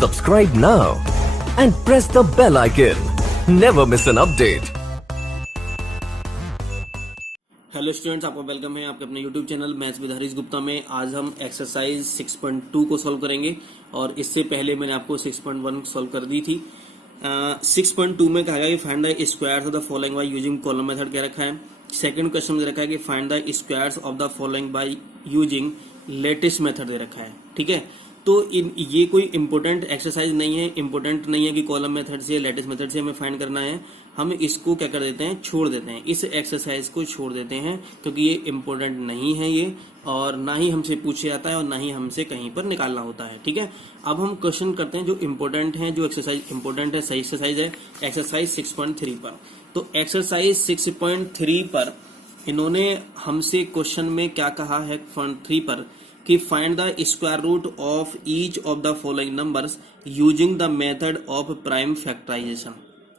Subscribe now and press the bell icon. Never miss an update. Hello students, आपका welcome है आपके अपने YouTube channel maths with Harish Gupta में। आज हम एक्सरसाइज 6.2 को सॉल्व करेंगे और इससे पहले मैंने आपको 6.1 सॉल्व कर दी थी। 6.2 में कहा गया कि find the squares of the following by using column method कह रखा है। सेकंड क्वेश्चन में दे रखा है कि find the squares of the following by using latest method दे रखा है। ठीक है, तो ये कोई इंपॉर्टेंट एक्सरसाइज नहीं है, इंपॉर्टेंट नहीं है कि कॉलम मेथड से लेटेस्ट मेथड से हमें फाइंड करना है। हम इसको क्या कर देते हैं, छोड़ देते हैं, इस एक्सरसाइज को छोड़ देते हैं क्योंकि ये इंपॉर्टेंट नहीं है ये, और ना ही हमसे पूछे जाता है और ना ही हमसे कहीं पर निकालना होता है। ठीक है, अब हम क्वेश्चन करते हैं जो इंपॉर्टेंट है, जो एक्सरसाइज इंपॉर्टेंट है, सही एक्सरसाइज है एक्सरसाइज 6.3 पर। तो एक्सरसाइज 6.3 पर इन्होंने हमसे क्वेश्चन में क्या कहा है 3 पर कि find the square root of each of the following numbers using the method of prime factorisation.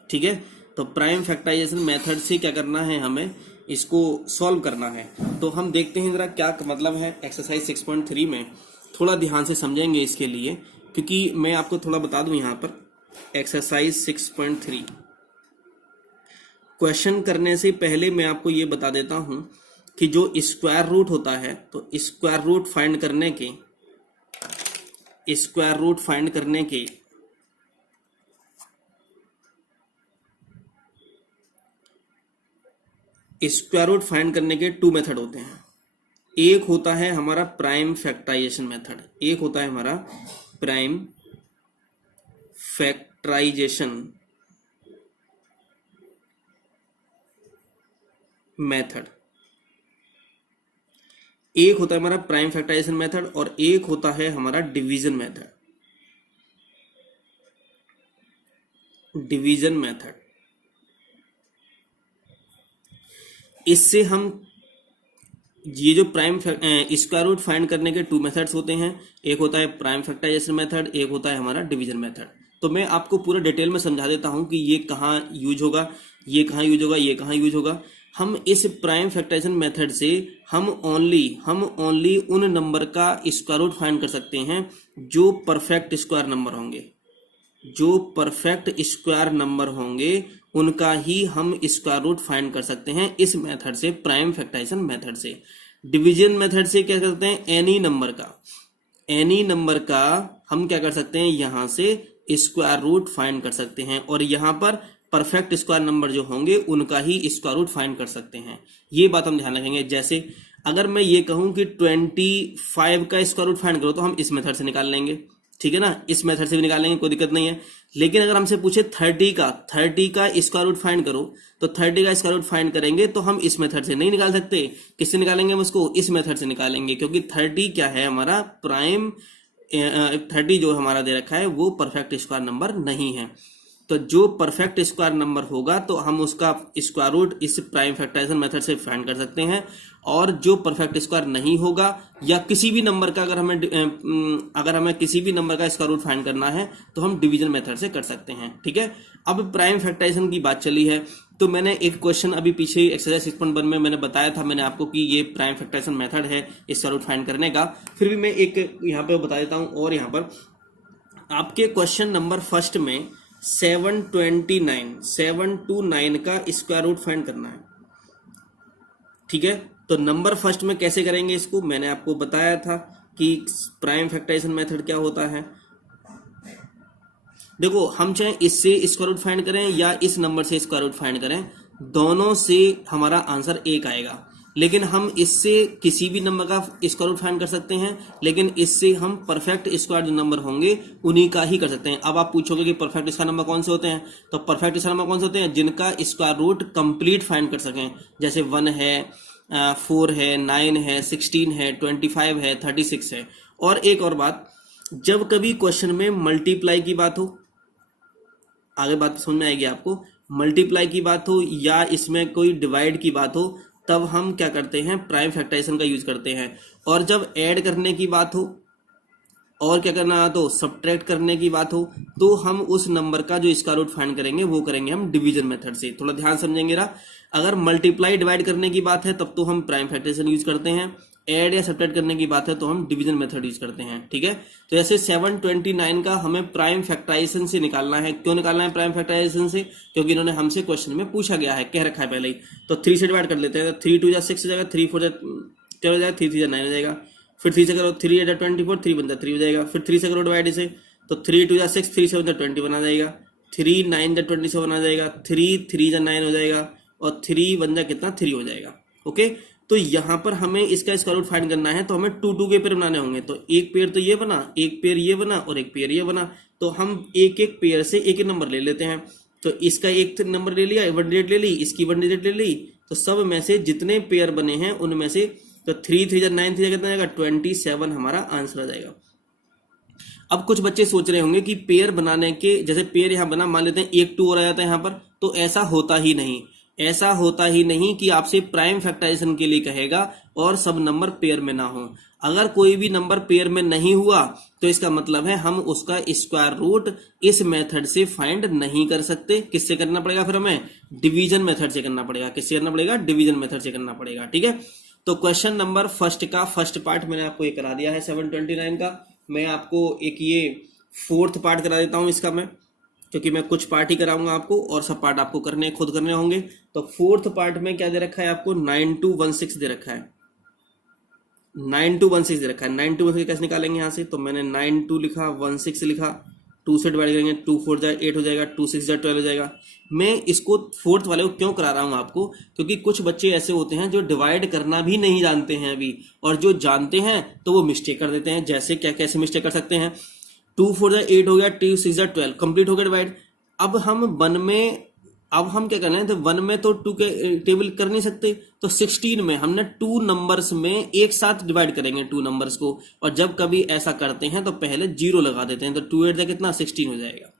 ठीक है, तो प्राइम फैक्टराइजेशन मेथड से क्या करना है, हमें इसको सॉल्व करना है। तो हम देखते हैं जरा क्या मतलब है एक्सरसाइज 6.3 में। थोड़ा ध्यान से समझेंगे इसके लिए, क्योंकि मैं आपको थोड़ा बता दूं यहाँ पर एक्सरसाइज 6.3 क्वेश्चन करने से पहले मैं आपको ये बता देता हूं कि जो स्क्वायर रूट होता है, तो स्क्वायर रूट फाइंड करने के टू मेथड होते हैं। एक होता है हमारा प्राइम फैक्टराइजेशन मेथड, एक होता है हमारा प्राइम फैक्टराइजेशन मेथड, एक होता है हमारा प्राइम फैक्टराइजेशन मेथड और एक होता है हमारा डिवीजन मेथड। डिवीजन मेथड, इससे हम ये जो प्राइम स्क्वायर रूट फाइंड करने के टू मेथड्स होते हैं, एक होता है प्राइम फैक्टराइजेशन मेथड, एक होता है हमारा डिवीजन मेथड। तो मैं आपको पूरा डिटेल में समझा देता हूं कि ये कहाँ यूज होगा, ये कहाँ यूज होगा, ये कहाँ यूज होगा। हम इस प्राइम फैक्टराइजेशन मेथड से हम ओनली उन नंबर का स्क्वायर रूट फाइंड कर सकते हैं जो परफेक्ट स्क्वायर नंबर होंगे, जो परफेक्ट स्क्वायर नंबर होंगे उनका ही हम स्क्वायर रूट फाइंड कर सकते हैं इस मेथड से, प्राइम फैक्टराइजेशन मेथड से। डिवीजन मेथड से क्या करते हैं, एनी नंबर का हम क्या कर सकते हैं, यहां से स्क्वायर रूट फाइंड कर सकते हैं और यहां पर परफेक्ट स्क्वायर नंबर जो होंगे उनका ही स्क्वायर रूट फाइंड कर सकते हैं। ये बात हम ध्यान रखेंगे। जैसे अगर मैं ये कहूं कि 25 का स्क्वायर रूट फाइंड करो तो हम इस मेथड से निकाल लेंगे, ठीक है ना, इस मेथड से भी निकाल लेंगे, कोई दिक्कत नहीं है। लेकिन अगर हमसे पूछे 30 का स्क्वायर रूट फाइंड करो तो 30 का स्क्वायर रूट फाइंड करेंगे तो हम इस मेथड से नहीं निकाल सकते। किससे निकालेंगे हम उसको, इस मेथड से निकालेंगे, क्योंकि 30 क्या है हमारा प्राइम 30 जो हमारा दे रखा है वो परफेक्ट स्क्वायर नंबर नहीं है। तो जो परफेक्ट स्क्वायर नंबर होगा तो हम उसका स्क्वायर रूट इस प्राइम फैक्टराइजेशन मेथड से फाइंड कर सकते हैं, और जो परफेक्ट स्क्वायर नहीं होगा या किसी भी नंबर का अगर हमें किसी भी नंबर का स्क्वायर रूट फाइंड करना है तो हम डिवीजन मेथड से कर सकते हैं। ठीक है, अब प्राइम फैक्टराइजेशन की बात चली है तो मैंने एक क्वेश्चन अभी पीछे एक्सरसाइज 6.1 में मैंने बताया था मैंने आपको कि ये प्राइम फैक्टराइजेशन मेथड है स्क्वायर रूट फाइंड करने का। फिर भी मैं एक यहाँ पे बता देता हूँ, और यहाँ पर आपके क्वेश्चन नंबर फर्स्ट में 729 का स्क्वायर रूट फाइंड करना है। ठीक है, तो नंबर फर्स्ट में कैसे करेंगे इसको, मैंने आपको बताया था कि प्राइम फैक्टराइजेशन मेथड क्या होता है। देखो, हम चाहे इससे स्क्वायर रूट फाइंड करें या इस नंबर से स्क्वायर रूट फाइंड करें, दोनों से हमारा आंसर एक आएगा। लेकिन हम इससे किसी भी नंबर का स्क्वायर रूट फाइंड कर सकते हैं, लेकिन इससे हम परफेक्ट स्क्वायर जो नंबर होंगे उन्हीं का ही कर सकते हैं। अब आप पूछोगे कि परफेक्ट स्क्वायर नंबर कौन से होते हैं, तो परफेक्ट स्क्वायर नंबर कौन से होते हैं, जिनका स्क्वायर रूट कंप्लीट फाइंड कर सकें। जैसे 1 है, 4 है, 9 है, 16 है, 25 है, 36 है। और एक और बात, जब कभी क्वेश्चन में मल्टीप्लाई की बात हो, आगे बात समझ में आएगी आपको, मल्टीप्लाई की बात हो या इसमें कोई डिवाइड की बात हो, तब हम क्या करते हैं, प्राइम फैक्टराइजेशन का यूज करते हैं। और जब ऐड करने की बात हो और क्या करना तो सब्ट्रैक्ट करने की बात हो, तो हम उस नंबर का जो स्क्वायर रूट फाइंड करेंगे वो करेंगे हम डिवीजन मेथड से। थोड़ा ध्यान समझेंगे। अगर मल्टीप्लाई डिवाइड करने की बात है तब तो हम प्राइम फैक्टराइजेशन यूज करते हैं, ऐड या सब्ट्रैक्ट करने की बात है तो हम डिवीजन मेथड यूज करते हैं, ठीक है। तो जैसे 729 का हमें प्राइम फैक्टराइजेशन से निकालना है। क्यों निकालना है प्राइम फैक्टराइजेशन से? क्योंकि इन्होंने हमसे क्वेश्चन में पूछा गया है, कह रखा है पहले ही। तो 3 से डिवाइड कर लेते हैं। तो 3 2 जा 6 हो जाएगा, 3 4 जा 12 हो जाएगा, 3 3 जा 9 हो जाएगा। फिर 3 से करो 3 8 जा 24, 3 1 जा 3 हो जाएगा। फिर 3 से करो डिवाइड इसे, तो 3 2 जा 6, 3 7 जा 21 आ जाएगा। 3 9 जा 27 आ जाएगा। 3 3 जा 9 हो जाएगा। और 3 1 जा कितना 3 हो जाएगा। ओके, तो यहाँ पर हमें इसका स्क्वायर रूट फाइंड करना है, तो हमें 2 2 के पेयर बनाने होंगे। तो एक पेयर तो ये बना, एक पेयर ये बना और एक पेयर ये बना। तो हम एक एक पेयर से एक एक नंबर ले लेते हैं। तो इसका एक नंबर ले लिया, 1 डिजिट ले ली, इसकी 1 डिजिट ले ली। तो सब में से जितने पेयर बने हैं उनमें से, तो 3 3 जा 9 3 जा कितना आएगा 27 हमारा आंसर आ जाएगा। अब कुछ बच्चे सोच रहे होंगे कि पेयर बनाने के, जैसे पेयर यहाँ बना, मान लेते हैं 1 2 और आ जाता है यहाँ पर, तो ऐसा होता ही नहीं। ऐसा होता ही नहीं कि आपसे प्राइम फैक्टराइजेशन के लिए कहेगा और सब नंबर पेयर में ना हो। अगर कोई भी नंबर पेयर में नहीं हुआ तो इसका मतलब है हम उसका स्क्वायर रूट इस मेथड से फाइंड नहीं कर सकते। किससे करना पड़ेगा? फिर हमें डिवीजन मेथड से करना पड़ेगा। किससे करना पड़ेगा? डिवीजन मेथड से करना पड़ेगा, ठीक है। तो क्वेश्चन नंबर फर्स्ट का फर्स्ट पार्ट मैंने आपको ये करा दिया है 729 का। मैं आपको एक ये फोर्थ पार्ट करा देता हूं इसका मैं, क्योंकि मैं कुछ पार्ट ही कराऊंगा आपको और सब पार्ट आपको खुद करने होंगे। तो फोर्थ पार्ट में क्या दे रखा है आपको? 9216 दे रखा है। 9216 दे रखा है। 9216 कैसे निकालेंगे यहाँ से? तो मैंने 92 लिखा, 16 लिखा, 2 से डिवाइड करेंगे, 2 4 जा 8 हो जाएगा, 2 6 जा 12 हो जाएगा। मैं इसको फोर्थ वाले को क्यों करा रहा हूँ आपको? क्योंकि कुछ बच्चे ऐसे होते हैं जो डिवाइड करना भी नहीं जानते हैं अभी, और जो जानते हैं तो वो मिस्टेक कर देते हैं। जैसे क्या, कैसे मिस्टेक कर सकते हैं? 2 4 जा 8 हो गया, 2 6 जा 12, कंप्लीट हो गया डिवाइड। अब हम क्या करना है? तो 1 में तो 2 के टेबल कर नहीं सकते, तो 16 में हमने 2 नंबर्स में एक साथ डिवाइड करेंगे 2 नंबर्स को। और जब कभी ऐसा करते हैं तो पहले 0 लगा देते हैं। तो 2 8 कितना 16 हो जाएगा।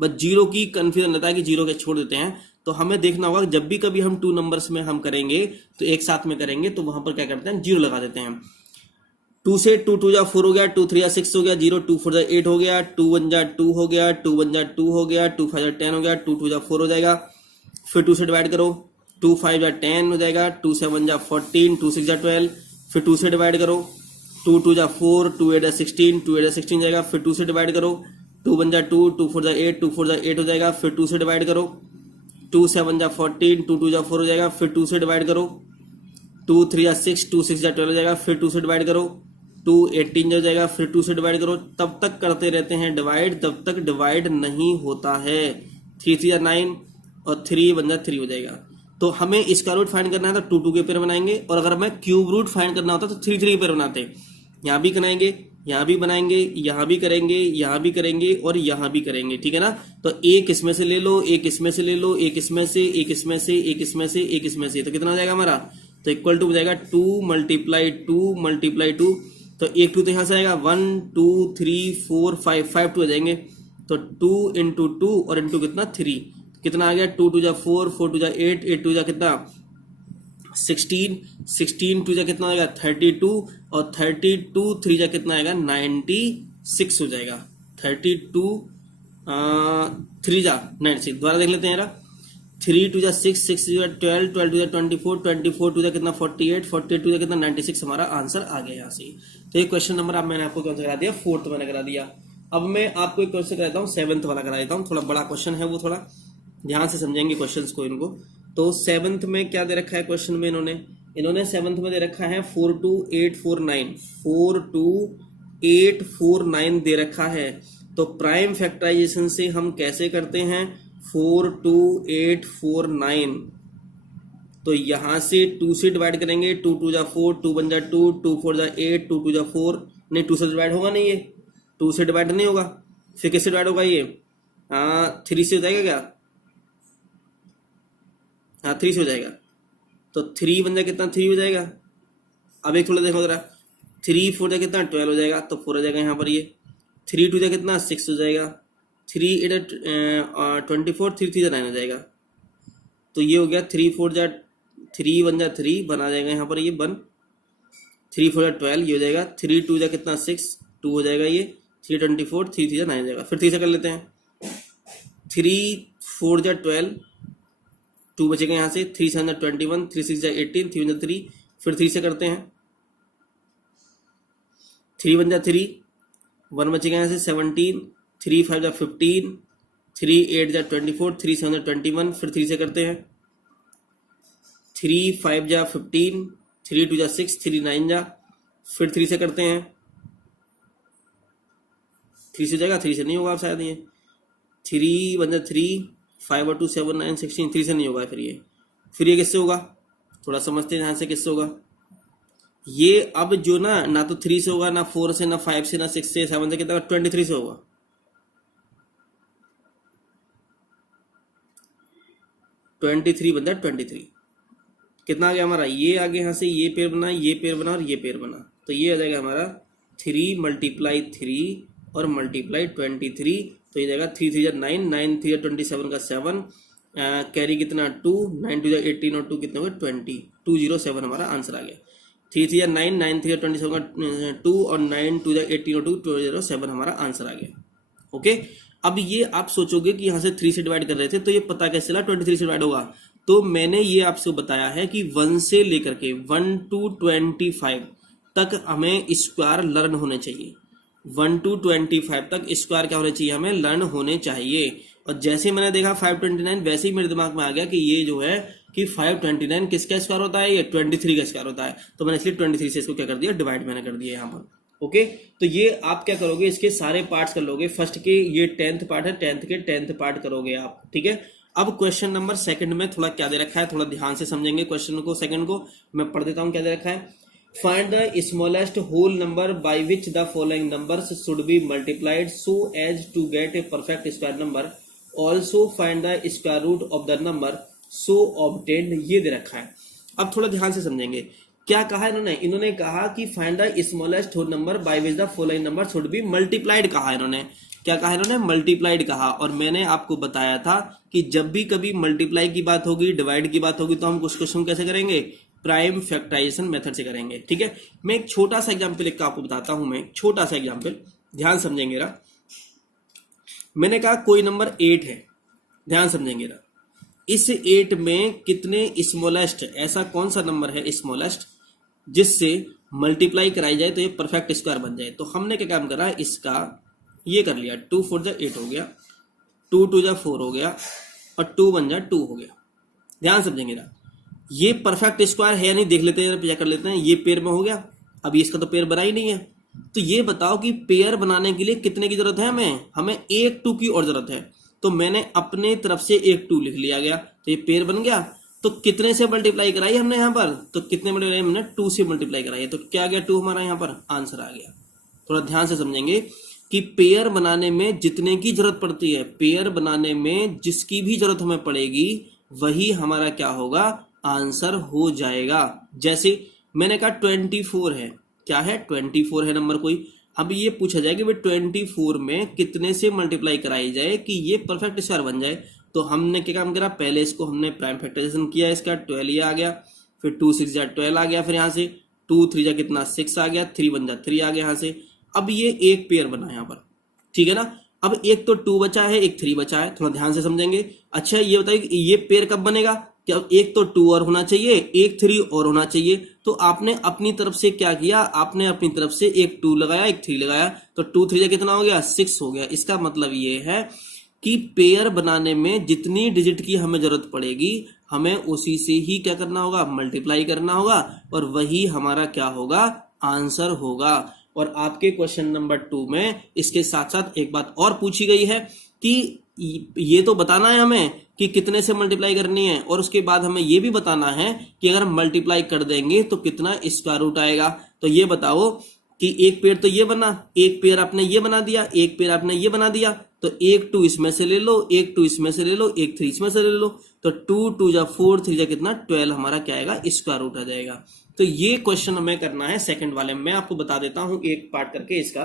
बस 0 की कंफ्यूजन रहता है कि 0 के छोड़ देते हैं। तो हमें देखना होगा जब भी कभी हम 2 नंबर्स में हम करेंगे तो एक साथ में करेंगे, तो वहां पर क्या करते हैं? 0 लगा देते हैं। 2 से 2 2 जा 4 हो गया, 2 3 जा 6 हो गया, 0 2 4 जा 8 हो गया, 2 1 जा 2 हो गया, 2 1 जा 2 हो गया, 2 5 जा 10 हो गया, 2 2 जा 4 हो जाएगा। फिर 2 से डिवाइड करो, 2 5 जा 10 हो जाएगा, 2 7 जा 14, 2 6 जा 12। फिर 2 से डिवाइड करो, 2 2 जा 4, 2 8 जा 16, 2 8 जा 16 जाएगा। फिर 2 से डिवाइड करो, 2 1 जा 2, 2 4 जा 8, 2 4 जा 8 हो जाएगा। फिर 2 से डिवाइड करो, 2 7 जा 14, 2 2 जा 4 हो जाएगा। फिर 2 से डिवाइड करो, 2 3 जा 6, 2 6 जा 12 हो जाएगा। फिर 2 से डिवाइड करो, 2 18 हो जाएगा। फिर 2 से डिवाइड करो। तब तक करते रहते हैं डिवाइड, तब तक डिवाइड नहीं होता है। 3 3 जा 9 और 3 1 जा 3 हो जाएगा। तो हमें इसका रूट फाइंड करना है तो 2 2 के पेयर बनाएंगे, और अगर हमें क्यूब रूट फाइंड करना होता तो 3 3 के पेयर बनाते हैं। यहाँ भी बनाएंगे, यहाँ भी बनाएंगे, यहाँ भी करेंगे, यहाँ भी करेंगे और यहाँ भी करेंगे, ठीक है ना। तो एक इसमें से ले लो, एक इसमें से ले लो, एक इसमें से, एक इसमें से, एक इसमें से, एक इसमें से, तो कितना हो जाएगा हमारा? तो इक्वल टू हो जाएगा 2 × 2 × 2। तो एक 2 तो यहाँ से आएगा, 1 2 3 4 5 5 2 आ जाएंगे। तो 2 × 2 और इंटू कितना 3, कितना आ गया? 2 2 जा 4, 4 2 जा 8, 8 2 जा कितना 16, 16 2 जा कितना आएगा 32, और 32 3 जा कितना आएगा 96 हो जाएगा। 32 3 जा 96, दोबारा देख लेते हैं यार। 3 2 जा 6, 6 2 जा 12, 12 2 जा 24, 24 2 जा कितना 48, 48 2 जा कितना 96 हमारा आंसर आ गया यहाँ से। तो ये क्वेश्चन नंबर अब मैंने आपको कौन सा करा दिया? फोर्थ मैंने करा दिया। अब मैं आपको एक क्वेश्चन कराता हूँ, 7th वाला करा देता हूँ। थोड़ा बड़ा क्वेश्चन है, वो थोड़ा ध्यान से समझेंगे क्वेश्चंस को इनको। तो 7th में क्या दे रखा है क्वेश्चन में? इन्होंने 7th में दे रखा है 42849, 42849 दे रखा है। तो प्राइम फैक्टराइजेशन से हम कैसे करते हैं? 42849, तो यहां से 2 से डिवाइड करेंगे, 2 2 जा 4, 2 1 जा 2, 2 4 जा 8, 2 2 जा 4, नहीं 2 से डिवाइड होगा नहीं, ये 2 से डिवाइड नहीं होगा। फिर किससे डिवाइड होगा ये? 3 से हो जाएगा क्या? 3 से हो जाएगा। तो 3 1 जा कितना 3 हो जाएगा। अब एक थोड़ा देखो जरा, 3 4 जा कितना 12 हो जाएगा, तो 4 हो जाएगा यहाँ पर। ये 3 2 जा कितना 6 हो जाएगा, 3 8 24, 3 3 जा 9 हो जाएगा। तो ये हो गया 3 4 जा 3 1 जा 3 बना जाएगा यहाँ पर, ये 1 3 4 जा 12 ये हो जाएगा। 3 2 जा कितना 6 2 हो जाएगा, ये 3 24, 3 3 जा 9 हो जाएगा। फिर 3 से कर लेते हैं, 3 4 जा 12, 2 बचेगा यहाँ से, 3 7 जा 21, 3 6 जा 18, 3 1 जा 3। फिर 3 से करते हैं, 3 1 जा 3, 1 बचेगा यहाँ से 17, 3 5 जा 15, 3 8 जा 24, 3 7 जा 21, फिर 3 से करते हैं, 3 5 जा 15, 3 2 जा 6, 3 9 जा, फिर 3 से करते हैं, 3 से जाएगा, 3 से नहीं होगा शायद ये, 3 1 जा 3, 5 और 2 7 9 16, 3 से नहीं होगा फिर ये किससे होगा, थोड़ा समझते हैं यहाँ से किससे होगा ये। अब जो ना तो 3 से होगा, ना 4 से, ना 5 से, ना 6 से, 7 से, कितना 23 से होगा। 23 बनता है 23। कितना आ गया हमारा, ये आगे यहाँ से ये पेयर बना, ये पेयर बना और ये पेयर बना, तो ये आ जाएगा हमारा 3 मल्टीप्लाई 3 और मल्टीप्लाई 23, तो ये जाएगा 3 3 जा 9, 9 3 जा 27 का 7, कैरी कितना 2, 9 2 जा 18 और 2 कितने हो गए 20, 207 हमारा आंसर आ गया। 3 3 जा 9, 9 3 जा 27 का 2 और 9 2 जा 18 और 2 207 हमारा आंसर आ गया। ओके, अब ये आप सोचोगे कि यहाँ से 3 से डिवाइड कर रहे थे तो ये पता कैसे चला 23 से डिवाइड होगा, तो मैंने ये आपसे बताया है कि 1 से लेकर के 1 to 25 तक हमें स्क्वायर लर्न होने चाहिए। 1 to 25 तक स्क्वायर क्या होने चाहिए, हमें लर्न होने चाहिए। और जैसे मैंने देखा 529, वैसे ही मेरे दिमाग में आ गया कि ये जो है कि 529 किसका स्क्वायर होता है, ये 23 का स्क्वायर होता है, तो मैंने इसलिए 23 से इसको क्या कर दिया, डिवाइड मैंने कर दिया यहाँ पर। ओके, तो ये आप क्या करोगे, इसके सारे पार्ट्स कर लोगे। फर्स्ट के ये 10th पार्ट है, 10th के 10th पार्ट करोगे आप, ठीक है। अब क्वेश्चन नंबर सेकंड में थोड़ा क्या दे रखा है, थोड़ा ध्यान से समझेंगे क्वेश्चन को। सेकंड को मैं पढ़ देता हूं क्या दे रखा है। Find the smallest whole number by which the following numbers should be multiplied so as to get a perfect square number, also find the square root of the number so obtained, ये दे रखा है। अब थोड़ा ध्यान से समझेंगे क्या कहा इन्होंने कहा कि find the smallest whole number by which the following number should be multiplied कहा इन्होंने। क्या कहा इन्होंने, मल्टीप्लाइड कहा। और मैंने आपको बताया था कि जब भी कभी मल्टीप्लाई की बात होगी, डिवाइड की बात होगी, तो हम कुछ क्वेश्चन कैसे करेंगे, प्राइम फैक्टराइजेशन मेथड से करेंगे, ठीक है। मैं एक छोटा सा एग्जांपल लिख कर आपको बताता हूं, मैं छोटा सा एग्जांपल, ध्यान समझेंगे ना। मैंने कहा कोई नंबर 8 है, ध्यान समझेंगे ना। इस 8 में कितने स्मॉलेस्ट, ऐसा कौन सा नंबर है स्मॉलेस्ट जिससे मल्टीप्लाई कराई जाए तो ये परफेक्ट स्क्वायर बन जाए। तो हमने क्या काम करा, इसका ये कर लिया, 2 4 जा 8 हो गया, 2 2 जा 4 हो गया और 2 1 जा 2 हो गया। ध्यान समझेंगे ना, ये परफेक्ट स्क्वायर है या नहीं देख लेते हैं, चेक कर लेते हैं। ये पेयर में हो गया, अभी इसका तो पेयर बना ही नहीं है। तो ये बताओ कि पेयर बनाने के लिए कितने की जरूरत है, हमें एक 2 की और जरूरत है। तो मैंने अपने तरफ से एक 2 लिख लिया गया, तो ये पेयर बन गया। तो कितने से मल्टीप्लाई कराई हमने यहाँ पर, तो कितने मल्टीप्लाई, हमने 2 से मल्टीप्लाई कराई, तो क्या गया 2 हमारा यहाँ पर आंसर आ गया। थोड़ा ध्यान से समझेंगे कि पेयर बनाने में जितने की जरूरत पड़ती है, पेयर बनाने में जिसकी भी जरूरत हमें पड़ेगी वही हमारा क्या होगा, आंसर हो जाएगा। जैसे मैंने कहा 24 है, क्या है 24 है नंबर कोई। अब ये पूछा जाए कि भाई 24 में कितने से मल्टीप्लाई कराई जाए कि ये परफेक्ट स्क्वायर बन जाए। तो हमने क्या काम करा, पहले इसको हमने प्राइम फैक्टराइजेशन किया, इसका 12 ये आ गया, फिर 2 6 जा 12 आ गया, फिर यहाँ से 2 3 जा कितना 6 आ गया, 3 1 जा 3 आ गया यहाँ से। अब ये एक पेयर बना यहाँ पर, ठीक है ना। अब एक तो 2 बचा है, एक 3 बचा है, थोड़ा ध्यान से समझेंगे। अच्छा ये बताइए कि ये पेयर कब बनेगा, क्या एक तो 2 और होना चाहिए, एक 3 और होना चाहिए। तो आपने अपनी तरफ से क्या किया, आपने अपनी तरफ से एक 2 लगाया, एक 3 लगाया, तो 2 3 जा कितना हो गया 6 हो गया। इसका मतलब ये है कि पेयर बनाने में जितनी डिजिट की हमें जरूरत पड़ेगी, हमें उसी से ही क्या करना होगा, मल्टीप्लाई करना होगा, और वही हमारा क्या होगा, आंसर होगा। और आपके क्वेश्चन नंबर 2 में इसके साथ साथ एक बात और पूछी गई है कि ये तो बताना है हमें कि कितने से मल्टीप्लाई करनी है, और उसके बाद हमें ये भी बताना है कि अगर हम मल्टीप्लाई कर देंगे तो कितना स्क्वायर रूट आएगा। तो ये बताओ कि एक पेयर तो ये बना, एक पेयर आपने ये बना दिया, एक पेयर आपने ये बना दिया, तो एक 2 इसमें से ले लो, एक 2 इसमें से ले लो, एक 3 इसमें से ले लो, तो 2 2 जा 4 3 जा कितना 12 हमारा क्या आएगा, स्क्वायर रूट आ जाएगा। तो ये क्वेश्चन हमें करना है सेकंड वाले में। मैं आपको बता देता हूं एक पार्ट करके इसका।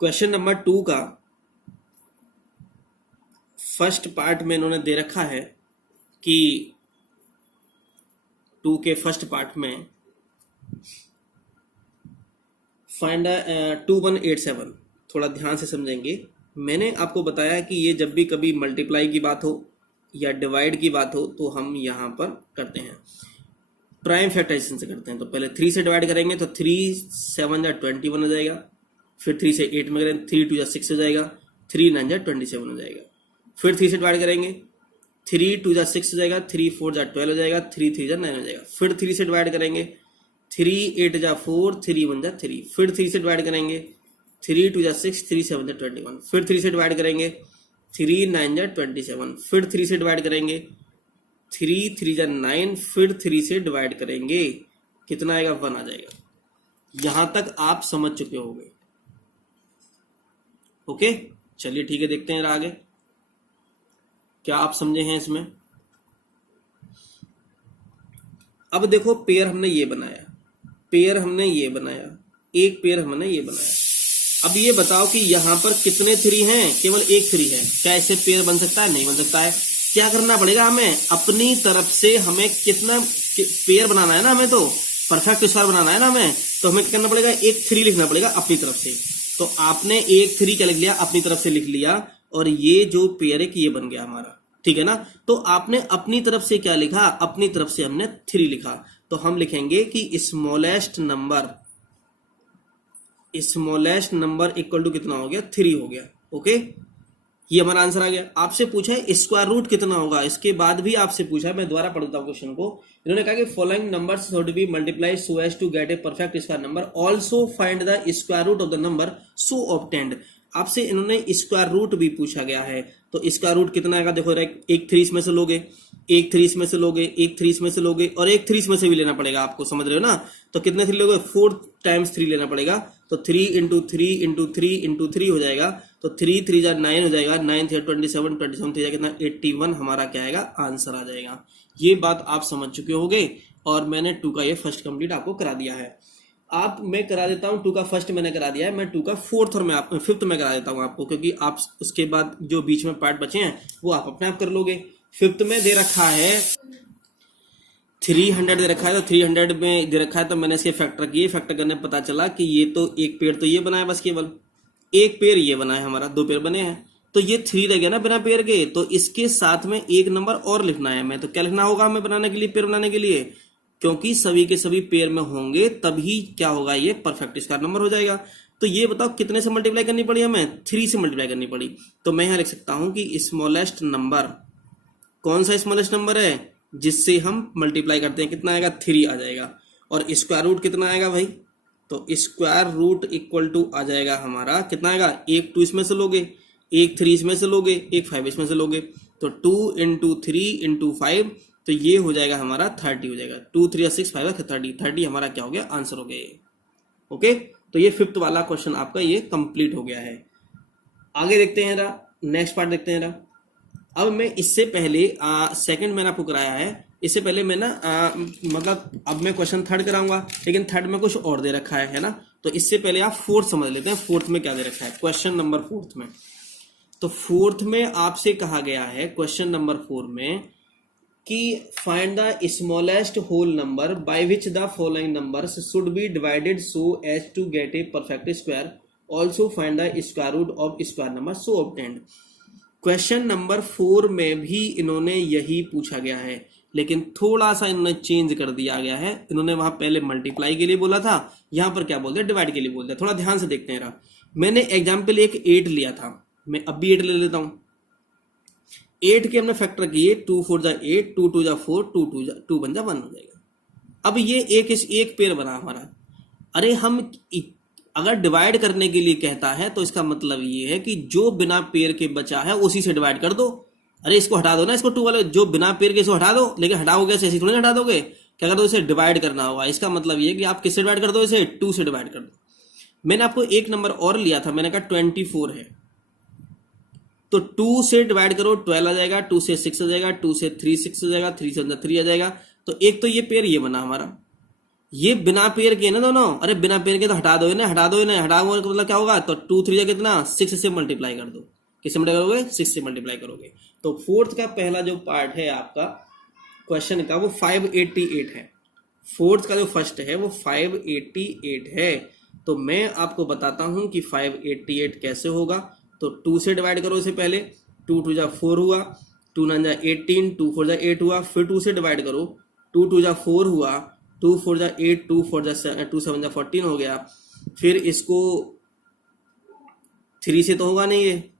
क्वेश्चन नंबर 2 का फर्स्ट पार्ट में इन्होंने दे रखा है कि 2 के फर्स्ट पार्ट में फाइंड 2187। थोड़ा ध्यान से समझेंगे। मैंने आपको बताया कि ये जब भी कभी मल्टीप्लाई की बात हो या डिवाइड की बात हो तो हम यहां पर करते हैं। प्राइम फैक्टराइजेशन से करते हैं। तो पहले 3 से डिवाइड करेंगे तो 3 7 जा 21 हो जाएगा। फिर 3 से 8 में करेंगे 3 2 जा 6 हो जाएगा। 3 9 जा 27 हो जाएगा। फिर 3 से डिवाइड करेंगे 3 2 जा 6 हो जाएगा। 3 4 जा 12 हो जाएगा। 3 3 जा 9 हो जाएगा। फिर 3 से डिवाइड करेंगे 3 8 जा 4 3 1 जा 3। फिर 3 से डिवाइड करेंगे 3 2 जा 6 3 7 जा 21। फिर 3 से डिवाइड करेंगे 3 9 जा 27। फिर 3 से डिवाइड करेंगे 3 3 जा 9। फिर 3 से डिवाइड करेंगे कितना आएगा 1 आ जाएगा। यहां तक आप समझ चुके होंगे। ओके चलिए ठीक है, देखते हैं आगे क्या आप समझे हैं इसमें। अब देखो पेयर हमने ये बनाया, पेयर हमने ये बनाया, एक पेयर हमने ये बनाया। अब ये बताओ कि यहां पर कितने 3 हैं? केवल एक 3 है। क्या इससे पेयर बन सकता है? नहीं बन सकता है। क्या करना पड़ेगा हमें? अपनी तरफ से हमें कितना पेयर बनाना है ना, हमें तो परफेक्ट स्क्वायर बनाना है ना हमें, तो हमें क्या करना पड़ेगा? एक 3 लिखना पड़ेगा अपनी तरफ से। तो आपने एक 3 क्या लिख लिया? अपनी तरफ से लिख लिया, और ये जो पेयर है कि ये बन गया हमारा, ठीक है ना। तो आपने अपनी तरफ से क्या लिखा? अपनी तरफ से हमने 3 लिखा। तो हम लिखेंगे कि स्मॉलेस्ट नंबर इक्वल टू कितना हो गया? 3 हो गया। ओके ये हमारा आंसर आ गया। आपसे पूछा है स्क्वायर रूट कितना होगा, इसके बाद भी आपसे पूछा है, मैं दोबारा पढ़ता हूं क्वेश्चन को। इन्होंने कहा कि following numbers should be multiplied so as to get a perfect square number, also find the square root of the number so obtained. आपसे इन्होंने स्क्वायर रूट भी पूछा गया है। तो स्क्वायर रूट कितना आएगा? देखो एक 3 इसमें से लोगे, एक 3 इसमें से लोगे, एक 3 इसमें से लोगे, और एक 3 इसमें से भी लेना पड़ेगा आपको, समझ रहे हो ना। तो कितने 3 लोगे? 4 टाइम्स 3 लेना पड़ेगा। तो 3 इंटू 3 इंटू 3 इंटू 3 हो जाएगा। तो 3 3 जा 9 हो जाएगा। 9 3 27 27 3 जा कितना? 81 हमारा क्या आएगा? आंसर आ जाएगा। ये बात आप समझ चुके होंगे, और मैंने 2 का ये फर्स्ट कंप्लीट आपको करा दिया है। आप मैं करा देता हूं 2 का फर्स्ट मैंने करा दिया है, मैं 2 का फोर्थ और मैं फिफ्थ में करा देता हूं आपको, क्योंकि आप उसके बाद जो बीच में पार्ट बचे हैं वो आप अपने आप कर लोगे। फिफ्थ में दे रखा है 300 दे रखा है, तो 300 में दे रखा है, तो मैंने इसके फैक्टर किए। फैक्टर करने पता चला कि ये तो एक पेयर तो ये बना है, बस केवल एक पेयर ये बना है हमारा, 2 पेयर बने हैं। तो ये 3 रह गया ना बिना पेयर के, तो इसके साथ में एक नंबर और लिखना है हमें। तो क्या लिखना होगा हमें बनाने के लिए, पेयर बनाने के लिए? क्योंकि सभी के सभी पेयर में होंगे तभी क्या होगा? ये परफेक्ट स्क्वायर नंबर हो जाएगा। तो ये बताओ कितने से मल्टीप्लाई करनी पड़ी हमें? 3 से मल्टीप्लाई करनी पड़ी। तो मैं यहां लिख सकता हूं कि स्मॉलेस्ट नंबर, कौन सा स्मॉलेस्ट नंबर है जिससे हम मल्टीप्लाई करते हैं? कितना आएगा? 3 आ जाएगा। और स्क्वायर रूट कितना आएगा भाई? तो स्क्वायर रूट इक्वल टू आ जाएगा हमारा, कितना आएगा? एक 2 इसमें से लोगे, एक 3 इसमें से लोगे, एक 5 इसमें से लोगे, तो 2 इंटू 3 इंटू 5, तो ये हो जाएगा हमारा 30 हो जाएगा। 2 3 6 5 30 हमारा क्या हो गया? आंसर हो गया। ओके तो ये फिफ्थ वाला क्वेश्चन आपका ये कंप्लीट हो गया है। आगे देखते हैं जरा, नेक्स्ट पार्ट देखते हैं जरा। अब मैं इससे पहले सेकंड मैंने आपको कराया है, इससे पहले मैं ना मतलब अब मैं क्वेश्चन थर्ड कराऊंगा, लेकिन थर्ड में कुछ और दे रखा है ना। तो इससे पहले आप फोर्थ समझ लेते हैं, फोर्थ में क्या दे रखा है। क्वेश्चन नंबर फोर्थ में, तो फोर्थ में आपसे कहा गया है क्वेश्चन नंबर 4 में कि find the smallest whole number by which the following numbers should be divided so as to get a perfect square, also find the square root of square number so obtained. Question number 4 में भी इन्होंने यही पूछा गया है, लेकिन थोड़ा सा इन्होंने चेंज कर दिया गया है। इन्होंने वहां पहले मल्टीप्लाई के लिए बोला था, यहां पर क्या बोलते हैं? डिवाइड के लिए बोलते हैं। थोड़ा ध्यान से देखते हैं। मैंने एग्जाम्पल एक 8 लिया था, मैं अब भी 8 ले लेता हूं। 8 के हमने फैक्टर किए, 2 4 जा 8, 2 2 जा 4, 2 1 जा 1 हो जाएगा। अब ये एक पेयर बना हमारा। अरे हम अगर डिवाइड करने के लिए कहता है तो इसका मतलब ये है कि जो बिना पेयर के बचा है उसी से डिवाइड कर दो। अरे इसको हटा दो ना, इसको 2 वाले जो बिना पेयर के इसको हटा दो, लेकिन हटाओगे ऐसे थोड़ी ना हटा दोगे, क्या कर दो? इसे डिवाइड करना होगा। इसका मतलब ये है कि आप किससे डिवाइड कर दो? इसे 2 से डिवाइड कर दो। मैंने आपको एक नंबर और लिया था, मैंने कहा 24 है, तो 2 से डिवाइड करो 12 आ जाएगा, 2 से 6 आ जाएगा, 2 से 3 6 हो जाएगा, 3 से 3 आ जाएगा। तो एक तो ये पेयर ये बना हमारा, ये बिना पेयर के ना दोनों। अरे बिना पेयर के तो हटा दो ना, हटा दो ना, हटाओगे तो मतलब क्या होगा? तो 2 3 कितना? 6 से मल्टीप्लाई कर दो। किससे मल्टीप्लाई करोगे? 6 से मल्टीप्लाई करोगे। तो फोर्थ का पहला जो पार्ट है आपका क्वेश्चन का वो 588 है। फोर्थ का जो फर्स्ट है वो 588 है। तो मैं आपको बताता हूं कि 588 कैसे होगा। तो 2 से डिवाइड करो इसे पहले, 2 2 जा 4 हुआ, 2 9 जा 18, 2 4 जा 8 हुआ। फिर 2 से डिवाइड करो, 2 2 जा 4 हुआ, 2 4 जा 8, 2 7 जा 14 हो गया। फिर इसको 3 से तो होगा नहीं ये,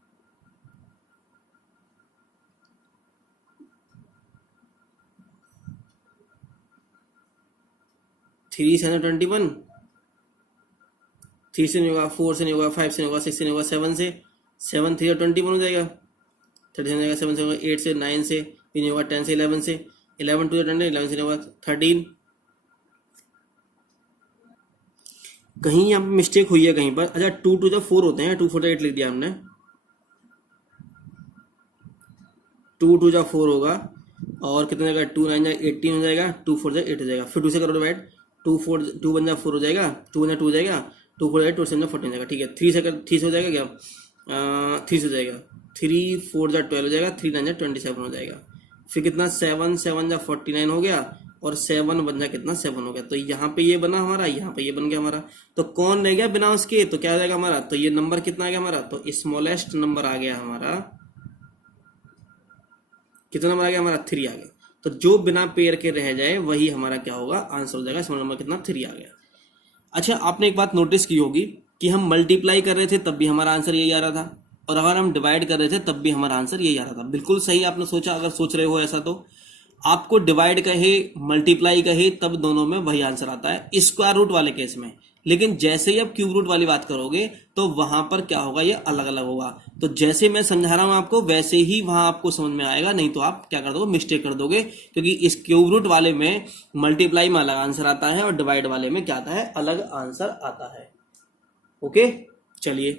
3 7 21, 3 से नहीं होगा, 4 से नहीं होगा, 5 से नहीं होगा, 6 से नहीं होगा, 7 से, 7 3 और 21 हो जाएगा, 30 से नहीं होगा, 7 से होगा, 8 से, 9 से भी नहीं होगा, 10 से, 11 से, 11 2 20, 11 से नहीं होगा, 13। कहीं यहाँ पे मिस्टेक हुई है कहीं पर। अच्छा 2 2 जा 4 होते हैं, 2 4 जा 8 लिख दिया हमने, 2 2 जा 4 होगा, और कितना जाएगा, 2 9 जा 18 हो जाएगा, 2 4 जा 8 हो जाएगा। फिर 2 से करो डिवाइड, 2 1 जा 4 हो जाएगा, 2 1 जा 2 हो जाएगा, 2 4 जा 8, 2 7 जा 14 हो जाएगा। ठीक है, 3 से हो जाएगा क्या, 3 से हो जाएगा, 3 4 जा 12 हो जाएगा, 3 9 जा 27 हो जाएगा। फिर कितना, 7 7 जा 49 हो गया, और 7 1 जा कितना, 7 हो गया। तो यहाँ पे ये बना हमारा, यहाँ पे ये बन गया हमारा। तो कौन रह गया बिना उसके, तो क्या हो जाएगा हमारा, तो ये नंबर कितना आ गया हमारा, तो स्मॉलेस्ट नंबर आ गया हमारा, कितना नंबर आ गया हमारा, 3 आ गया। तो जो बिना पेयर के रह जाए वही हमारा क्या होगा, आंसर हो जाएगा। स्मॉल नंबर कितना, 3 आ गया। अच्छा आपने एक बात नोटिस की होगी कि हम मल्टीप्लाई कर रहे थे तब भी हमारा आंसर यही आ रहा था, और अगर हम डिवाइड कर रहे थे तब भी हमारा आंसर यही आ रहा था। बिल्कुल सही आपने सोचा, अगर सोच रहे हो ऐसा, तो आपको डिवाइड कहे मल्टीप्लाई कहे तब दोनों में वही आंसर आता है, स्क्वायर रूट वाले केस में। लेकिन जैसे ही आप क्यूब रूट वाली बात करोगे तो वहां पर क्या होगा, ये अलग अलग होगा। तो जैसे मैं समझा रहा हूं आपको वैसे ही वहां आपको समझ में आएगा, नहीं तो आप क्या कर दोगे, मिस्टेक कर दोगे। क्योंकि इस क्यूब रूट वाले में मल्टीप्लाई में अलग आंसर आता है, और डिवाइड वाले में क्या आता है, अलग आंसर आता है। ओके चलिए,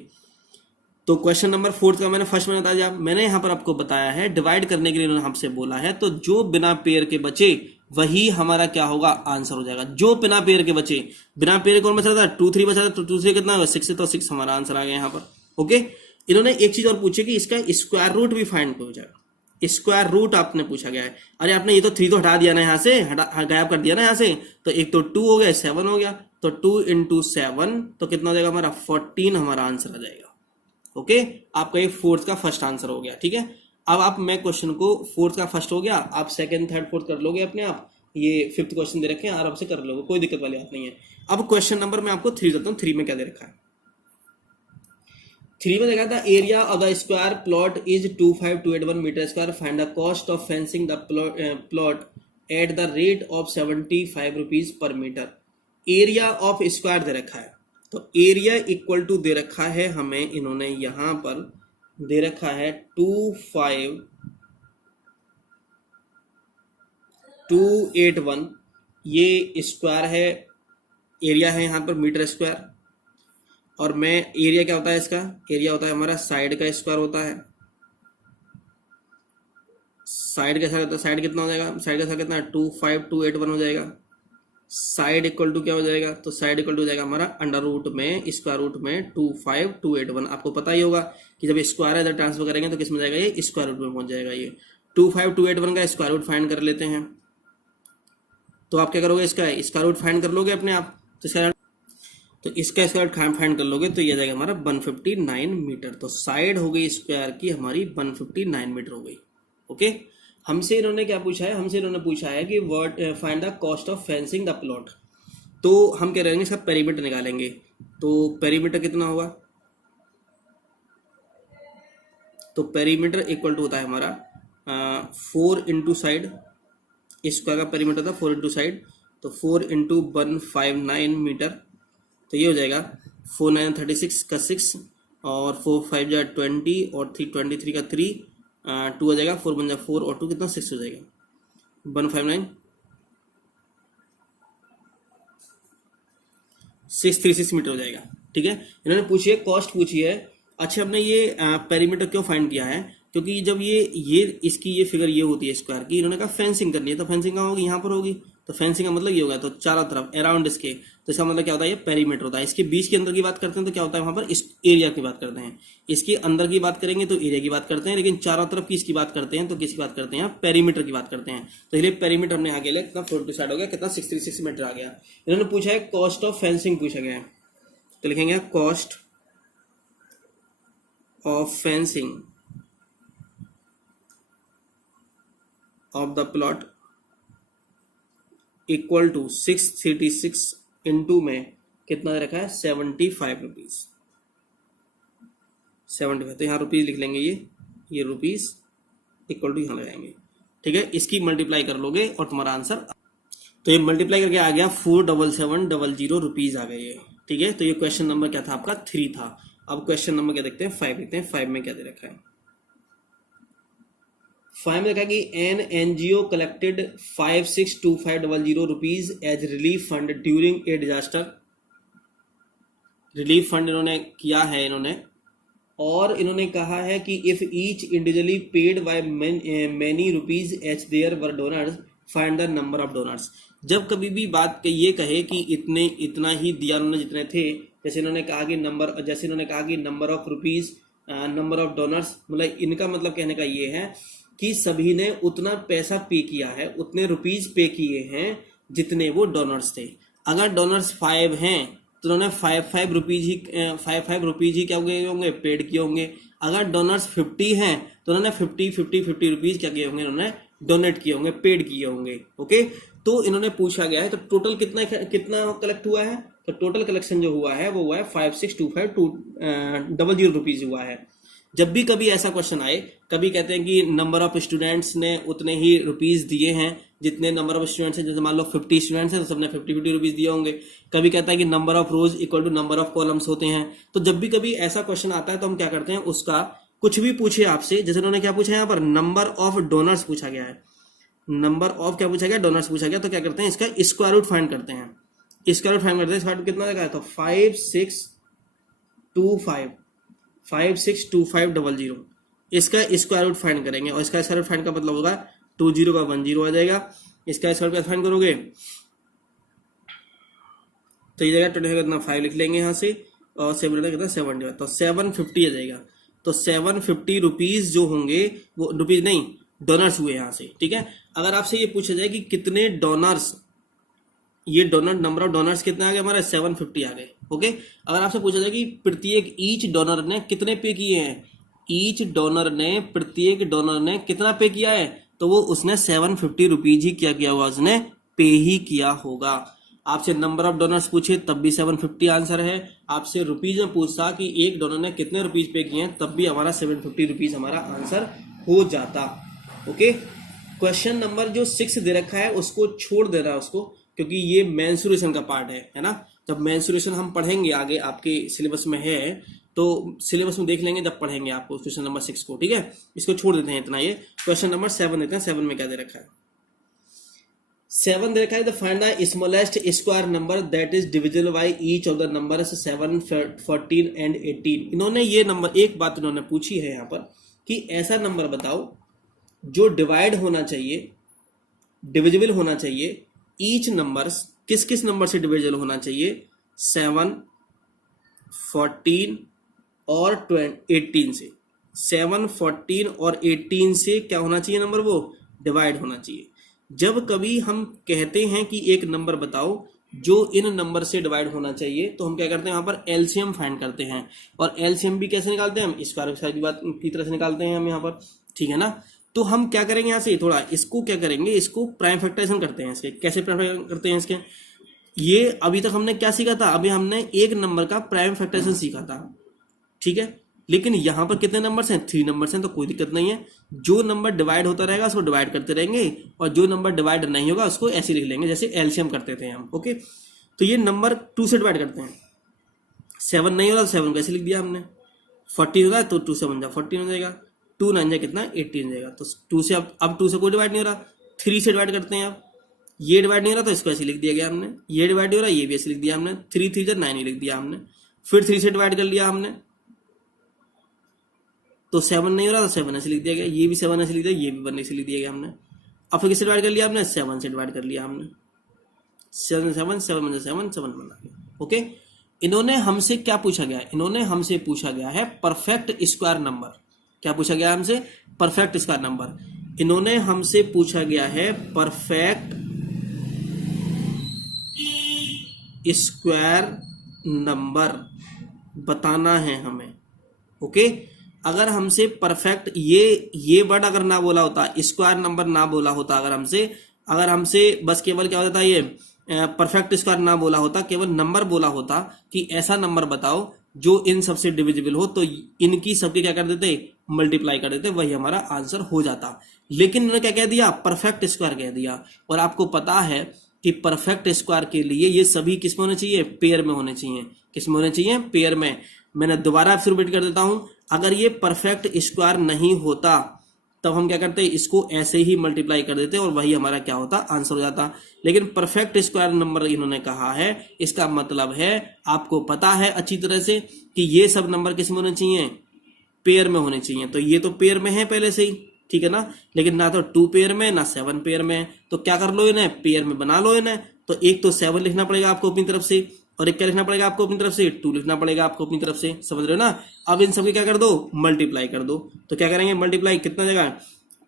तो क्वेश्चन नंबर 4 का मैंने फर्स्ट में बता दिया। मैंने यहां पर आपको बताया है डिवाइड करने के लिए उन्होंने हमसे बोला है, तो जो बिना पेयर के बचे वही हमारा क्या होगा, आंसर हो जाएगा। जो बिना पेयर के बचे, बिना पेयर कौन बचा था, 2 3 बचा था, तो 2 3 कितना होगा, 6 से, तो 6 हमारा आंसर आ गया यहाँ पर। ओके, इन्होंने एक चीज और पूछी कि इसका स्क्वायर रूट भी फाइंड पूछा, स्क्वायर रूट आपने पूछा गया है। अरे आपने ये तो 3 तो हटा दिया ना, यहाँ से गायब कर दिया ना यहाँ से, तो एक तो 2 हो गया, 7 हो गया, तो 2 × 7 तो कितना हो जाएगा हमारा, 14 हमारा आंसर आ जाएगा। ओके, आपका ये 4th का फर्स्ट आंसर हो गया। ठीक है, अब आप, मैं क्वेश्चन को 4th का फर्स्ट हो गया, आप सेकंड थर्ड फोर्थ कर लोगे अपने आप। ये 5th क्वेश्चन दे रखे हैं, आराम से कर लोगे, कोई दिक्कत वाली बात नहीं है। अब क्वेश्चन नंबर मैं आपको 3 देता हूँ। 3 में क्या दे रखा है, 3 में देखा था, area of the square plot is 25281 metre square, find the cost of fencing the plot at the rate of 75 rupees per metre. Area of square दे रखा है, तो एरिया इक्वल टू दे रखा है हमें, इन्होंने यहां पर दे रखा है 25281, ये स्क्वायर है, एरिया है यहां पर मीटर स्क्वायर। और मैं, एरिया क्या होता है इसका, एरिया होता है हमारा साइड का स्क्वायर होता है। साइड कैसा रहता है, साइड कितना हो जाएगा, साइड का स्क्वायर कितना है, 25281 हो जाएगा। साइड इक्वल टू क्या हो जाएगा, तो साइड इक्वल टू हो जाएगा हमारा अंडर रूट में, स्क्वायर रूट में 25281। आपको पता ही होगा कि जब स्क्वायर इधर ट्रांसफर करेंगे तो किस में जाएगा, ये स्क्वायर रूट में पहुंच जाएगा। ये 25281 का स्क्वायर रूट फाइंड कर लेते हैं। तो आप क्या करोगे, इसका स्क्वायर रूट फाइंड कर लोगे अपने आप, तो इसका स्क्वायर रूट फाइंड कर लोगे तो ये जाएगा हमारा 159 मीटर। तो साइड हो गई स्क्वायर की हमारी 159 मीटर हो गई। ओके, हमसे इन्होंने क्या पूछा है, हमसे इन्होंने पूछा है कि what find the cost of fencing the plot. तो हम क्या करेंगे, इसका पेरीमीटर निकालेंगे। तो पेरीमीटर कितना होगा, तो पेरीमीटर इक्वल टू होता है हमारा 4 इंटू साइड, स्क्वायर का पेरीमीटर था 4 इंटू साइड, तो 4 इंटू 159 मीटर, तो ये हो जाएगा 4 9 36 का 6, और 4 5 जा 20, और 3 23 का 3, 2 हो जाएगा, 4 1 जा 4, और 2 कितना 6 हो जाएगा, 159 636 मीटर हो जाएगा। ठीक है, इन्होंने पूछी है, कॉस्ट पूछी है। अच्छा, हमने ये पेरीमीटर क्यों फाइंड किया है, क्योंकि जब ये इसकी ये फिगर ये होती है स्क्वायर की, इन्होंने कहा फेंसिंग करनी है, तो फेंसिंग कहाँ होगी, यहाँ पर होगी। तो फेंसिंग का मतलब ये होगा, तो चारों तरफ अराउंड इसके, तो इसका मतलब क्या होता है, ये पेरीमीटर होता है। इसके बीच के अंदर की बात करते हैं तो क्या होता है, वहां पर इस एरिया की बात करते हैं। इसके अंदर की बात करेंगे तो एरिया की बात करते हैं, लेकिन चारों तरफ की इसकी बात करते हैं तो किसकी बात करते हैं, पेरीमीटर की बात करते हैं। तो इसलिए पेरीमीटर हमने आगे लिया, कितना 4 हो गया, कितना 636 मीटर आ गया। इन्होंने पूछा है कॉस्ट ऑफ फेंसिंग पूछा गया है, तो लिखेंगे cost of fencing of the plot equal to 636 into में कितना दे रखा है 75 रुपीज। 75 तो यहाँ रुपीज लिख लेंगे, ये रुपीज इक्वल टू यहाँ लगाएंगे, ठीक है। इसकी मल्टीप्लाई कर लोगे और तुम्हारा आंसर, तो ये मल्टीप्लाई करके आ गया 47700 रुपीज आ गए ये, ठीक है। तो ये क्वेश्चन नंबर क्या था आपका 3 था। अब क्वेश्चन नंबर क्या देखते हैं 5 देखते हैं। 5 में क्या दे रखा है, 5 में देखा कि an NGO collected 562500 rupees as relief fund during a disaster. Relief fund इन्होंने किया है इन्होंने, और इन्होंने कहा है कि if each individually paid by many rupees each there were donors find the number of donors. जब कभी भी बात ये कहे कि इतना ही दिया उन्होंने जितने थे, जैसे इन्होंने कहा कि number of rupees, number of donors, मतलब इनका मतलब कहने का ये है कि सभी ने उतना पैसा पे किया है, उतने रुपीज पे किए हैं जितने वो डोनर्स थे। अगर डोनर्स 5 हैं तो उन्होंने 5 रुपीज ही क्या होंगे पेड किए होंगे। अगर डोनर्स 50 हैं तो उन्होंने 50 रुपीज क्या किए होंगे, उन्होंने डोनेट किए होंगे, पेड किए होंगे। ओके, तो इन्होंने पूछा गया है तो टोटल कितना कलेक्ट हुआ है, तो टोटल कलेक्शन जो हुआ है वो हुआ है 562500 रुपीज हुआ है। जब भी कभी ऐसा क्वेश्चन आए, कभी कहते हैं कि नंबर ऑफ स्टूडेंट्स ने उतने ही रुपीज दिए हैं जितने नंबर ऑफ स्टूडेंट्स हैं, जैसे मान लो 50 स्टूडेंट्स हैं तो सबने 50 रुपीज दिए होंगे। कभी कहता है कि number of rows equal to number of columns होते हैं। तो जब भी कभी ऐसा क्वेश्चन आता है तो हम क्या करते हैं, उसका कुछ भी पूछे आपसे, जैसे उन्होंने क्या पूछा है यहाँ पर, नंबर ऑफ डोनर्स पूछा गया है, नंबर ऑफ क्या पूछा गया, डोनर्स पूछा गया, तो क्या करते हैं इसका स्क्वायर रूट फाइंड करते हैं। स्क्वायर रूट फाइंड करते हैं, स्क्वायर रूट कितना लगा है, तो 562500 इसका स्क्वायर रूट फाइंड करेंगे, और इसका स्क्वायर रूट फाइंड का मतलब होगा 20 का 10 आ जाएगा। इसका स्क्वायर रूट फाइंड करोगे तो ये जगह टोटल कितना 5 लिख लेंगे यहाँ से, और 7 कितना 70, तो 750 आ जाएगा। तो 750 रुपीज जो होंगे वो रुपीज नहीं डोनर्स हुए यहाँ से, ठीक है। अगर आपसे ये पूछा जाए कि कितने डोनर्स, ये डोनर नंबर ऑफ डोनर्स कितने आ गए हमारे 750 आ गए। ओके, अगर आपसे पूछा जाए कि प्रत्येक ईच डोनर ने कितने पे किए हैं, प्रत्येक डोनर ने कितना पे किया है, तो वो उसने 750 रुपीज ही क्या किया होगा, उसने पे ही किया होगा। आपसे नंबर ऑफ डोनर्स पूछे तब भी 750 आंसर है। आपसे रुपीज में पूछता कि एक डोनर ने कितने रुपीज पे किए हैं, तब भी हमारा 750 रुपीज हमारा आंसर हो जाता। ओके, क्वेश्चन नंबर जो 6 दे रखा है उसको छोड़ देना उसको, क्योंकि ये मेंसुरेशन का पार्ट है ना। जब मेंसुरेशन हम पढ़ेंगे आगे आपके सिलेबस में है, तो सिलेबस में देख लेंगे जब पढ़ेंगे आपको क्वेश्चन नंबर 6 को, ठीक है। इसको छोड़ देते हैं इतना। ये क्वेश्चन नंबर 7 देते हैं। 7 में क्या दे रखा है, 7 दे रखा है the find the smallest square number that is divisible by each of the numbers 7, 14 and 18। इन्होंने ये नंबर, एक बात इन्होंने पूछी है यहाँ पर कि ऐसा नंबर बताओ जो डिवाइड होना चाहिए, डिविजिबल होना चाहिए, ईच नंबर्स किस किस नंबर से डिविजिबल होना चाहिए, 7, 14 और 18 से। 7, 14 और 18 से क्या होना चाहिए नंबर, वो डिवाइड होना चाहिए। जब कभी हम कहते हैं कि एक नंबर बताओ जो इन नंबर से डिवाइड होना चाहिए, तो हम क्या करते हैं, यहाँ पर एलसीएम फाइंड करते हैं। और एलसीएम भी कैसे निकालते हैं, हम स्क्वायर की बात की तरह से निकालते हैं हम यहाँ पर, ठीक है ना। तो हम क्या करेंगे यहाँ से, थोड़ा इसको क्या करेंगे, इसको प्राइम फैक्टराइजेशन करते हैं। इसके कैसे प्राइम फैक्टराइजेशन करते हैं इसके, ये अभी तक हमने क्या सीखा था, अभी हमने एक नंबर का प्राइम फैक्टराइजेशन सीखा था, ठीक है। लेकिन यहाँ पर कितने नंबर्स हैं, 3 नंबर्स हैं, तो कोई दिक्कत नहीं है। जो नंबर डिवाइड होता रहेगा उसको डिवाइड करते रहेंगे, और जो नंबर डिवाइड नहीं होगा उसको ऐसे लिख लेंगे जैसे एलसीएम करते थे हम। ओके, तो ये नंबर 2 से डिवाइड करते हैं। 7 नहीं हो रहा तो 7 कैसे लिख दिया हमने, 14 हो रहा है तो 2 से 1 जा 14 हो जाएगा, 2 9 जा कितना 18 हो जाएगा। तो 2 से अब 2 से कोई डिवाइड नहीं हो रहा, 3 से डिवाइड करते हैं। अब ये डिवाइड नहीं हो रहा तो इसको ऐसे लिख दिया गया हमने, ये डिवाइड नहीं हो रहा ये भी ऐसे लिख दिया हमने, 3 3 जा 9 ही लिख दिया हमने। फिर 3 से डिवाइड कर लिया हमने तो 7 नहीं हो रहा तो 7 ऐसे लिख दिया गया, ये भी 7 ऐसे लिख दिया, ये भी 1 ऐसे लिख दिया गया हमने। अब फिर किससे डिवाइड कर लिया हमने, 7 से डिवाइड कर लिया हमने, 7 7 7 बना गया। ओके, इन्होंने हमसे क्या पूछा गया, इन्होंने हमसे पूछा गया है परफेक्ट स्क्वायर नंबर। क्या पूछा गया हमसे, परफेक्ट स्क्वायर नंबर। इन्होंने हमसे पूछा गया है परफेक्ट स्क्वायर नंबर बताना है हमें। ओके, अगर हमसे परफेक्ट ये वर्ड अगर ना बोला होता, स्क्वायर नंबर ना बोला होता, अगर हमसे अगर हमसे बस केवल क्या होता है, ये परफेक्ट स्क्वायर ना बोला होता, केवल नंबर बोला होता कि ऐसा नंबर बताओ जो इन सबसे डिविजिबल हो, तो इनकी सबके क्या कर देते, मल्टीप्लाई कर देते, वही हमारा आंसर हो जाता। लेकिन इन्होंने क्या कह दिया, परफेक्ट स्क्वायर कह दिया। और आपको पता है कि परफेक्ट स्क्वायर के लिए ये सभी किस में होने चाहिए, पेयर में होने चाहिए। किस में होने चाहिए, पेयर में। मैंने दोबारा आपसे रिपीट कर देता हूं, अगर ये परफेक्ट स्क्वायर नहीं होता तब हम क्या करते, इसको ऐसे ही मल्टीप्लाई कर देते और वही हमारा क्या होता, आंसर हो जाता। लेकिन परफेक्ट स्क्वायर नंबर इन्होंने कहा है, इसका मतलब है आपको पता है अच्छी तरह से कि ये सब नंबर किस में होने चाहिए, पेयर में होने चाहिए। तो ये तो पेयर में है पहले से ही, ठीक है ना, लेकिन ना तो 2 पेयर में ना 7 पेयर में। तो क्या कर लो, इन्हें पेयर में बना लो इन्हें। तो एक तो 7 लिखना पड़ेगा आपको अपनी तरफ से, और एक क्या लिखना पड़ेगा आपको अपनी तरफ से, 2 लिखना पड़ेगा आपको अपनी तरफ से। समझ रहे हो ना। अब इन सबकी क्या कर दो, मल्टीप्लाई कर दो। तो क्या करेंगे, मल्टीप्लाई कितना जगह,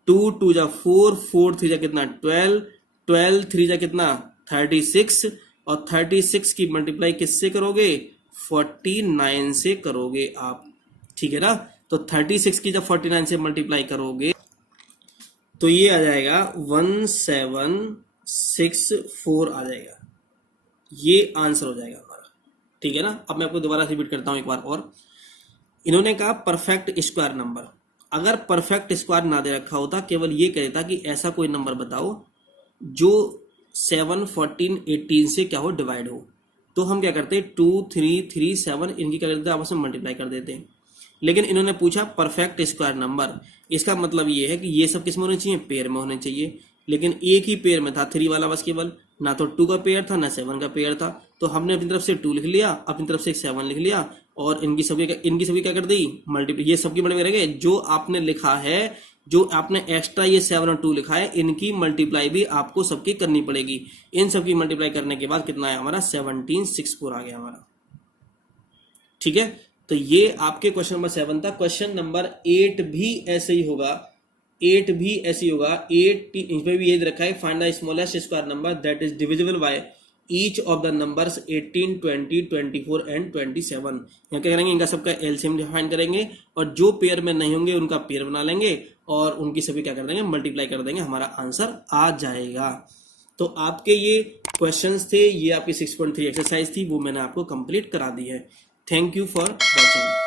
2 2 जा 4, 4 3 जा कितना 12, 12 3 जा कितना 36, और 36 की मल्टीप्लाई किससे करोगे, 49 से करोगे आप, ठीक है ना। तो 36 की जब 49 से मल्टीप्लाई करोगे तो ये आ जाएगा 1764 आ जाएगा, ये आंसर हो जाएगा हमारा, ठीक है ना। अब मैं आपको दोबारा रिपीट करता हूं एक बार और। इन्होंने कहा परफेक्ट स्क्वायर नंबर, अगर परफेक्ट स्क्वायर ना दे रखा होता, केवल ये कह देता कि ऐसा कोई नंबर बताओ जो 7 14 18 से क्या हो, डिवाइड हो, तो हम क्या करते, 2 3 3 7 इनकी क्या करते, आपस में मल्टीप्लाई कर देते। लेकिन इन्होंने पूछा परफेक्ट स्क्वायर नंबर, इसका मतलब ये है कि ये सब किस में होने चाहिए, पेयर में होने चाहिए। लेकिन एक ही पेयर में था 3 वाला बस केवल, ना तो 2 का पेयर था ना 7 का पेयर था। तो हमने अपनी तरफ से 2 लिख लिया, अपनी तरफ से 7 लिख लिया, और इनकी सभी क्या कर दी, मल्टीप्लाई। ये सबकी बड़े रहेंगे, जो आपने लिखा है, जो आपने एक्स्ट्रा ये 7 और 2 लिखा है, इनकी मल्टीप्लाई भी आपको सबकी करनी पड़ेगी। इन सबकी मल्टीप्लाई करने के बाद कितना है हमारा, 1764 आ गया हमारा, ठीक है। तो ये आपके क्वेश्चन नंबर 7 था। क्वेश्चन नंबर 8 भी ऐसे ही होगा, 8 भी ऐसे ही होगा। 8 इसमें भी यही रखा है, find the smallest square number that is divisible by each of the numbers 18 20 24 and 27। यहाँ क्या करेंगे, इनका सबका एलसीएम डिफाइन करेंगे, और जो पेयर में नहीं होंगे उनका पेयर बना लेंगे, और उनकी सभी क्या कर देंगे, मल्टीप्लाई कर देंगे, हमारा आंसर आ जाएगा। तो आपके ये क्वेश्चंस थे, ये आपकी 6.3 एक्सरसाइज थी, वो मैंने आपको कंप्लीट करा दी है। Thank you for watching.